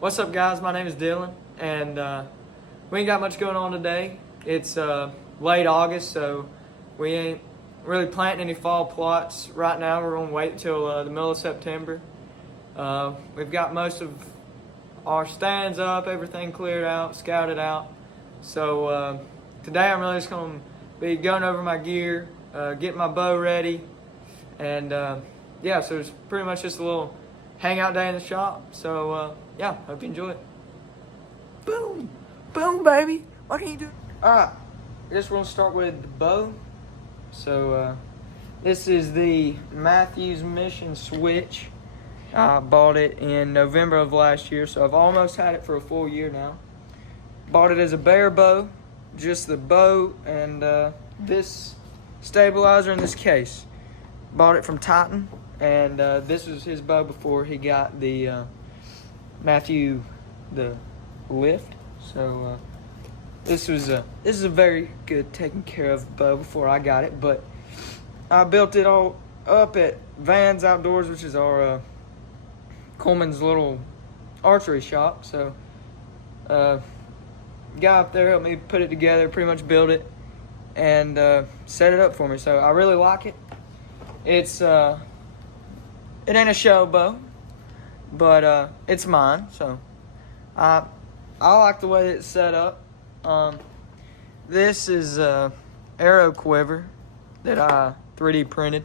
What's up, guys? My name is Dylan, and we ain't got much going on today. It's late August, so we ain't really planting any fall plots right now. We're gonna wait till the middle of September. We've got most of our stands up, everything cleared out, scouted out. So today I'm really just gonna be going over my gear, getting my bow ready, and yeah, so it's pretty much just a little hangout day in the shop. So yeah, hope you enjoy it. Boom, boom, baby. What can you do? All right, I guess we're gonna start with the bow. So this is the Matthews Mission Switch. I bought it in November of last year, so I've almost had it for a full year now. Bought it as a bare bow, just the bow and this stabilizer in this case. Bought it from Titan, and this was his bow before he got the Matthew the lift. So this is a very good taken care of bow before I got it, but I built it all up at Vans Outdoors, which is our Coleman's little archery shop. So guy up there helped me put it together, pretty much build it and set it up for me. So I really like it. It's it ain't a show bow, but it's mine. So I like the way it's set up. This is a arrow quiver that I 3D printed.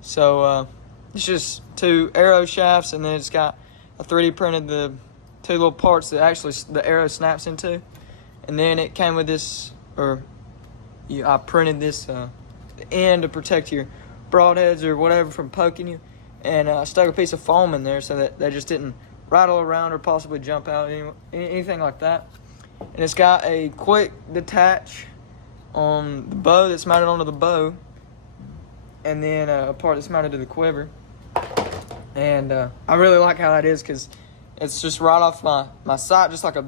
So it's just 2 arrow shafts, and then it's got I 3D printed the 2 little parts that actually the arrow snaps into. And then it came with this, I printed this the end to protect your broadheads or whatever from poking you. And I stuck a piece of foam in there so that they just didn't rattle around or possibly jump out, anything like that. And it's got a quick detach on the bow that's mounted onto the bow, and then a part that's mounted to the quiver. And I really like how that is, because it's just right off my sight, just like a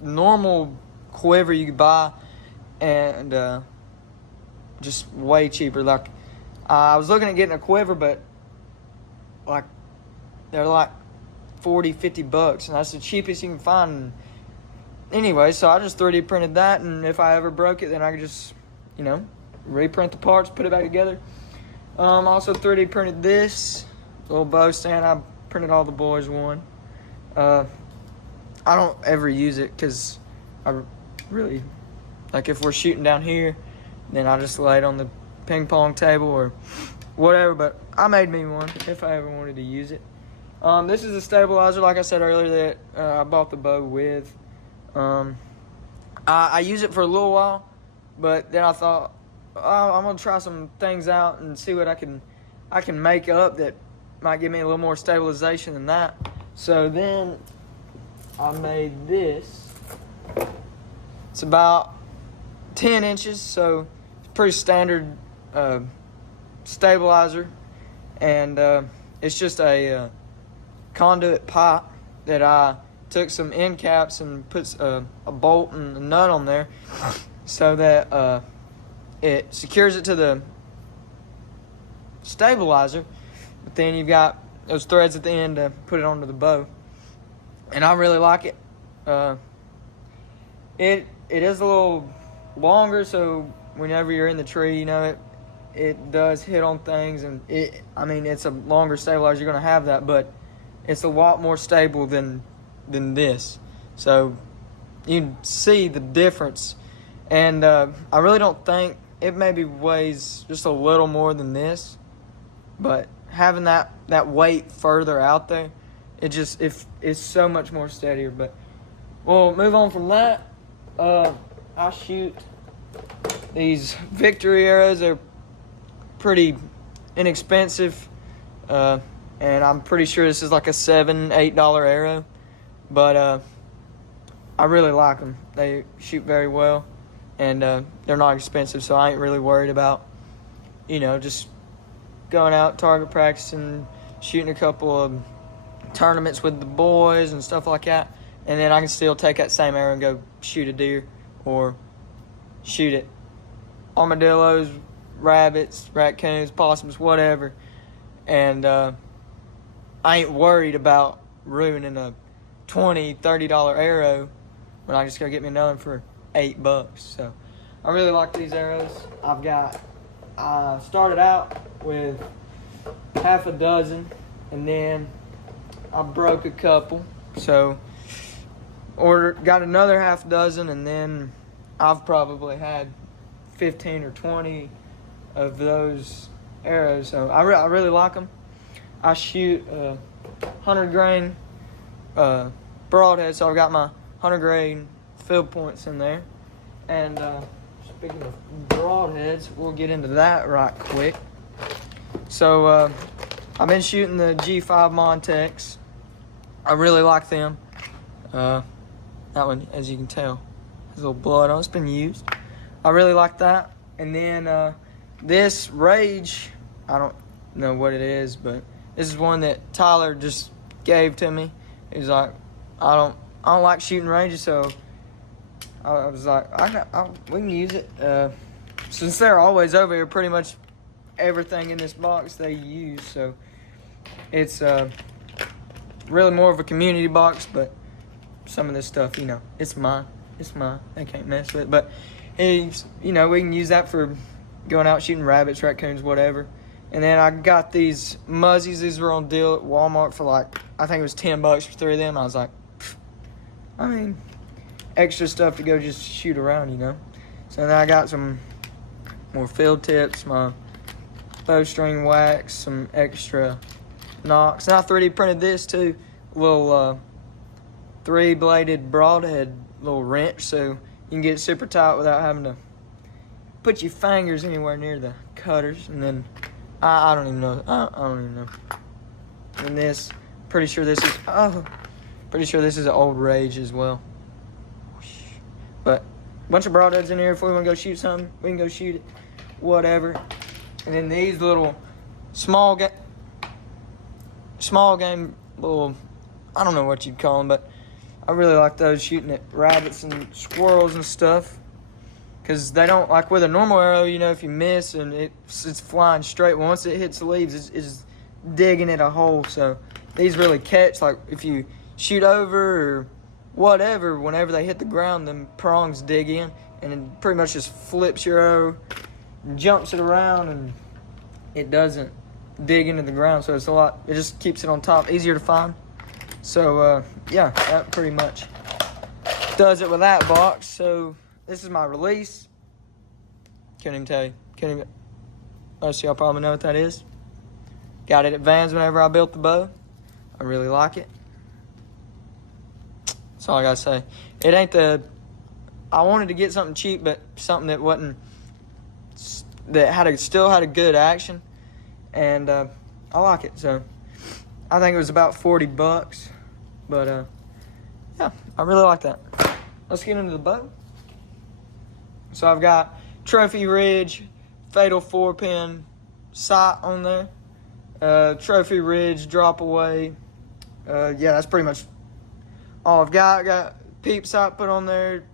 normal quiver you could buy, and just way cheaper. Like I was looking at getting a quiver, but like they're like $40-50, and that's the cheapest you can find. Anyway, so I just 3D printed that, and if I ever broke it, then I could just, reprint the parts, put it back together. Also 3D printed this little bow stand. I printed all the boys one. I don't ever use it because I really, like, if we're shooting down here, then I just lay it on the ping pong table or whatever, but I made me one if I ever wanted to use it. This is a stabilizer, like I said earlier, that I bought the bow with. I used it for a little while, but then I thought, I'm gonna try some things out and see what I can make up that might give me a little more stabilization than that. So then I made this. It's about 10 inches, so it's pretty standard stabilizer, and it's just a conduit pipe that I took some end caps and put a bolt and a nut on there so that it secures it to the stabilizer, but then you've got those threads at the end to put it onto the bow, and I really like it. It is a little longer, so whenever you're in the tree, it does hit on things, and it's a longer stabilizer, you're gonna have that, but it's a lot more stable than this, so you can see the difference. And I really don't think it maybe weighs just a little more than this, but having that weight further out there, it's so much more steadier. But we'll move on from that. I shoot these Victory arrows. They're pretty inexpensive, and I'm pretty sure this is like a $7-8 arrow, but I really like them. They shoot very well, and they're not expensive, so I ain't really worried about just going out target practice and shooting a couple of tournaments with the boys and stuff like that, and then I can still take that same arrow and go shoot a deer or shoot at armadillos, rabbits, raccoons, possums, whatever, and I ain't worried about ruining a $20, $30 arrow when I just go get me another one for $8. So I really like these arrows. I started out with half a dozen, and then I broke a couple. So got another half dozen, and then I've probably had 15 or 20 of those arrows. So I really like them. I shoot 100 grain broadhead, so I've got my 100 grain field points in there. And speaking of broadheads, we'll get into that right quick. So I've been shooting the G5 Montex. I really like them. That one, as you can tell, has a little blood on it. It's been used. I really like that. And then this Rage, I don't know what it is, but this is one that Tyler just gave to me. He was like, I don't like shooting ranges, so I was like, we can use it. Since they're always over here, pretty much everything in this box they use, so it's really more of a community box, but some of this stuff, it's mine. They can't mess with it. But it's, we can use that for going out shooting rabbits, raccoons, whatever. And then I got these Muzzies. These were on deal at Walmart for I think it was $10 for 3 of them. I was like, extra stuff to go just shoot around, So then I got some more field tips, my bowstring wax, some extra knocks. And I 3D printed this too, little 3-bladed broadhead little wrench, so you can get it super tight without having to put your fingers anywhere near the cutters. And then I don't even know. I don't even know. And this, pretty sure this is an old Rage as well. But a bunch of broadheads in here. If we want to go shoot something, we can go shoot it. Whatever. And then these little small game little, I don't know what you'd call them, but I really like those, shooting at rabbits and squirrels and stuff. Because they don't, like with a normal arrow, if you miss and it's flying straight, once it hits the leaves, it's digging at a hole. So these really catch, like if you shoot over or whatever, whenever they hit the ground, them prongs dig in, and it pretty much just flips your arrow, jumps it around, and it doesn't dig into the ground. So it just keeps it on top, easier to find. So yeah, that pretty much does it with that box. So this is my release. Can't even tell you. Most of y'all probably know what that is. Got it at Vans whenever I built the bow. I really like it. That's all I gotta say. It ain't I wanted to get something cheap, but something that wasn't, still had a good action, and I like it. So I think it was about $40, but yeah, I really like that. Let's get into the bow. So I've got Trophy Ridge Fatal 4-pin sight on there. Trophy Ridge drop away. Yeah, that's pretty much all I've got. I got peep sight put on there,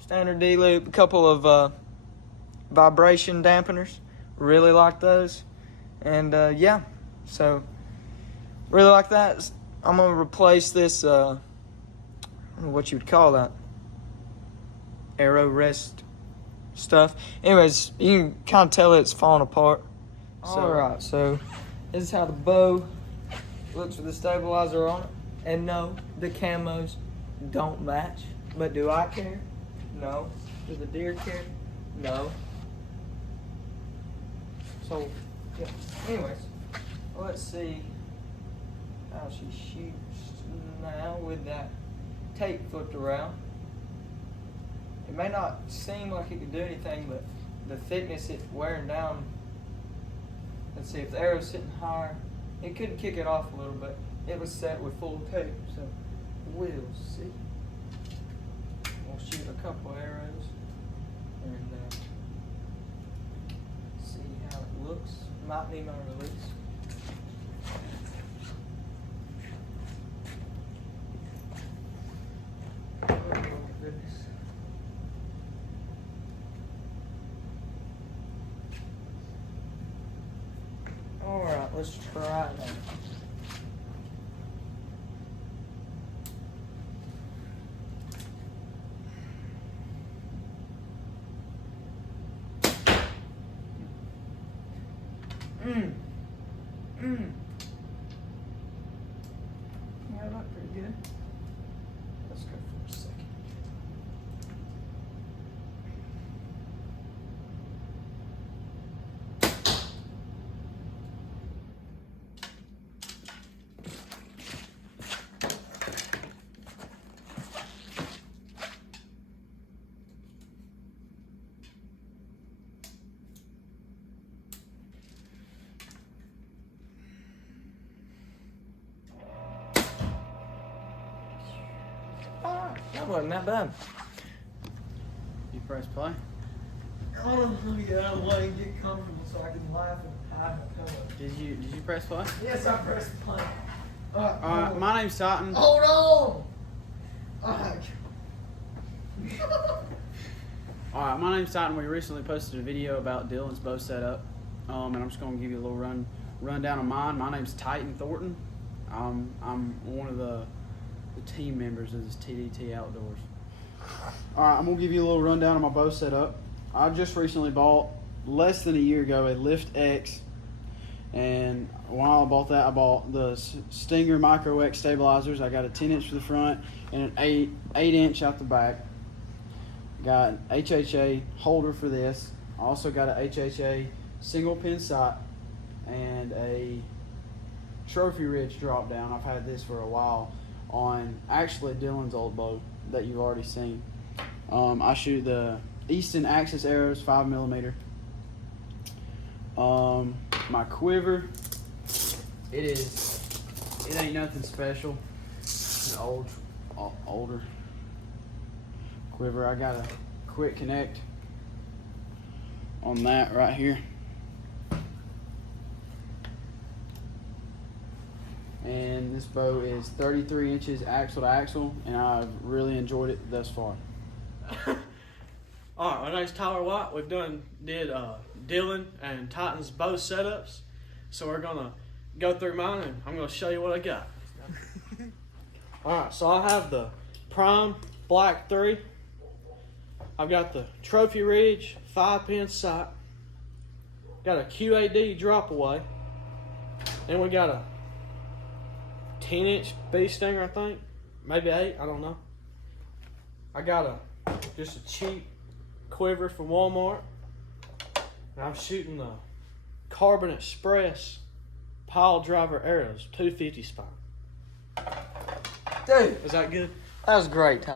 standard D-loop, a couple of vibration dampeners. Really like those. And yeah, so really like that. I'm gonna replace this, I don't know what you would call that, arrow rest stuff. Anyways, you can kind of tell it's falling apart. Alright, so this is how the bow looks with the stabilizer on it. And no, the camos don't match. But do I care? No. Do the deer care? No. So, yeah. Anyways, let's see how she shoots now with that tape flipped around. It may not seem like it could do anything, but the thickness it's wearing down. Let's see, if the arrow's sitting higher, it could kick it off a little bit. It was set with full tape, so we'll see. We'll shoot a couple arrows and see how it looks. Might need my release. Oh my goodness. Alright, let's try that. Yeah, that looked pretty good. Let's go for a second. That wasn't that bad. You press play? Hold on, let me get out of the way and get comfortable so I can laugh and hide my pillow. Did you press play? Yes, I pressed play. Alright, my name's Titan. Hold on! Alright, my name's Titan. We recently posted a video about Dylan's bow setup. And I'm just gonna give you a little rundown of mine. My name's Titan Thornton. I'm one of the team members of this TDT Outdoors. Alright, I'm gonna give you a little rundown of my bow setup. I just recently bought, less than a year ago, a Lift X, and while I bought that, I bought the Stinger Micro X stabilizers. I got a 10-inch for the front and an 8-inch out the back. Got an HHA holder for this. I also got a HHA single pin sight and a Trophy Ridge drop down. I've had this for a while on actually Dylan's old bow that you've already seen. I shoot the Easton Axis arrows 5mm. My quiver, it ain't nothing special. It's an older quiver. I got a quick connect on that right here. And this bow is 33 inches axle to axle, and I've really enjoyed it thus far. Alright, my name's Tyler White. We've did Dylan and Titan's bow setups. So we're gonna go through mine and I'm gonna show you what I got. Alright, so I have the Prime Black 3. I've got the Trophy Ridge 5-pin sight. Got a QAD drop away. And we got a 10-inch bee stinger, I think. Maybe 8, I don't know. I got just a cheap quiver from Walmart. And I'm shooting the Carbon Express pile driver arrows, 250 spine. Dude, Is that good? that was great.